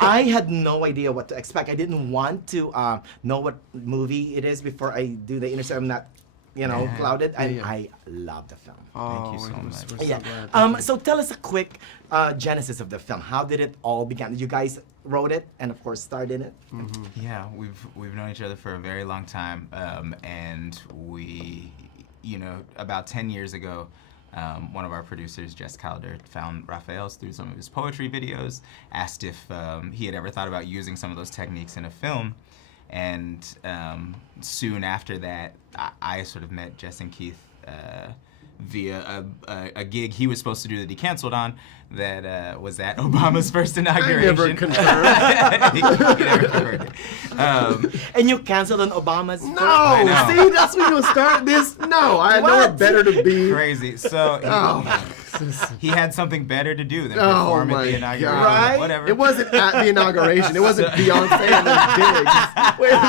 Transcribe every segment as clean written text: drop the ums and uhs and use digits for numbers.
I had no idea what to expect. I didn't want to know what movie it is before I do the interview. I'm not, clouded. And I love the film. Thank you so much. We're Yeah. glad. So tell us a quick genesis of the film. How did it all begin? You guys wrote it and of course starred in it. Yeah, we've known each other for a very long time, and we, about 10 years ago, one of our producers, Jess Calder, found Rafael's through some of his poetry videos, asked if he had ever thought about using some of those techniques in a film, and soon after that, I sort of met Jess and Keith via a gig he was supposed to do that he canceled on, that was at Obama's first inauguration. I never confirmed. he never confirmed it. And you canceled on Obama's No, I know. see, that's when you start this. No, I know it better to be. Crazy. So he had something better to do than Oh perform at my the inauguration. God. Right? Whatever. It wasn't at the inauguration. It wasn't Beyonce and then Diggs. Wait a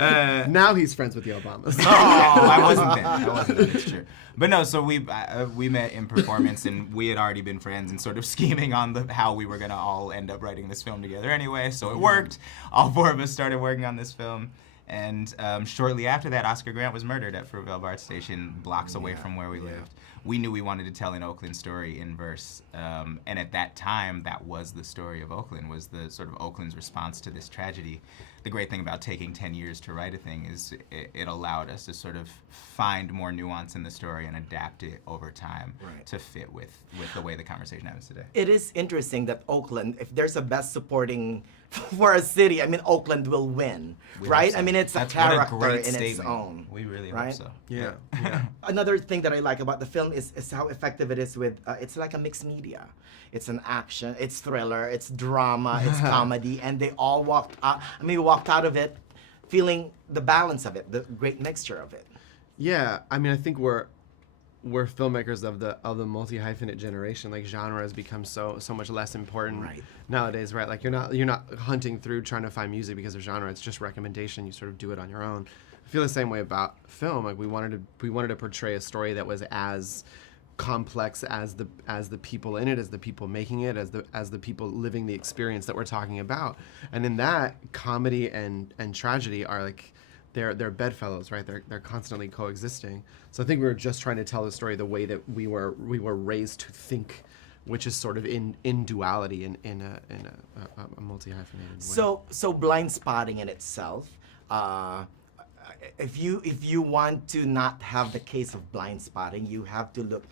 minute. Now he's friends with the Obamas. Oh, I wasn't there. It's true. But no, so we met in performance, and we had already been friends and sort of scheming on how we were gonna all end up writing this film together anyway. So it worked. All four of us started working on this film, and shortly after that, Oscar Grant was murdered at Fruitvale BART Station, blocks away from where we lived. We knew we wanted to tell an Oakland story in verse, and at that time, that was the story of Oakland, was the sort of Oakland's response to this tragedy. The great thing about taking 10 years to write a thing is it allowed us to sort of find more nuance in the story and adapt it over time to fit with the way the conversation happens today. It is interesting that Oakland, if there's a best supporting for a city, I mean, Oakland will win, right? So. I mean, it's That's a character what a great in statement. its own. We really right? hope so. Yeah. Another thing that I like about the film is how effective it is with, it's like a mixed media. It's an action, it's thriller, it's drama, it's comedy, and they all walked out, we walked out of it feeling the balance of it, the great mixture of it. Yeah, I mean, I think we're filmmakers of the multi-hyphenate generation. Like, genre has become so much less important nowadays, right? Like, you're not hunting through trying to find music because of genre. It's just recommendation. You sort of do it on your own. I feel the same way about film. Like, we wanted to portray a story that was as complex as the people in it, as the people making it, as the people living the experience that we're talking about. And in that, comedy and tragedy are like, they're bedfellows, right? They're constantly coexisting. So I think we were just trying to tell the story the way that we were raised to think, which is sort of in duality in a multi-hyphenated way. So Blindspotting in itself, if you want to not have the case of Blindspotting, you have to look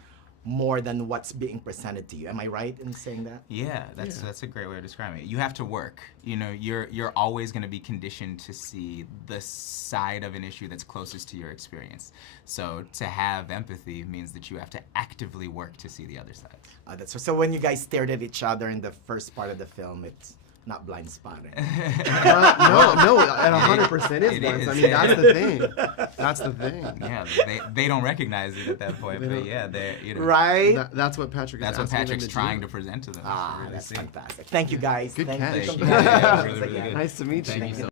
more than what's being presented to you. Am I right in saying that? Yeah, that's a great way of describing it. You have to work. You're always going to be conditioned to see the side of an issue that's closest to your experience. So to have empathy means that you have to actively work to see the other side. So when you guys stared at each other in the first part of the film, it's not Blindspotting. No, at 100% is It one. is. I mean, that's the thing. That's the thing. Yeah, they don't recognize it at that point, but yeah, they're Right? That's what Patrick. That's what Patrick's trying to present to them. That's fantastic. Thank you guys. Good Thank catch. you. Yeah, really, really good. Nice to meet you. Thank you so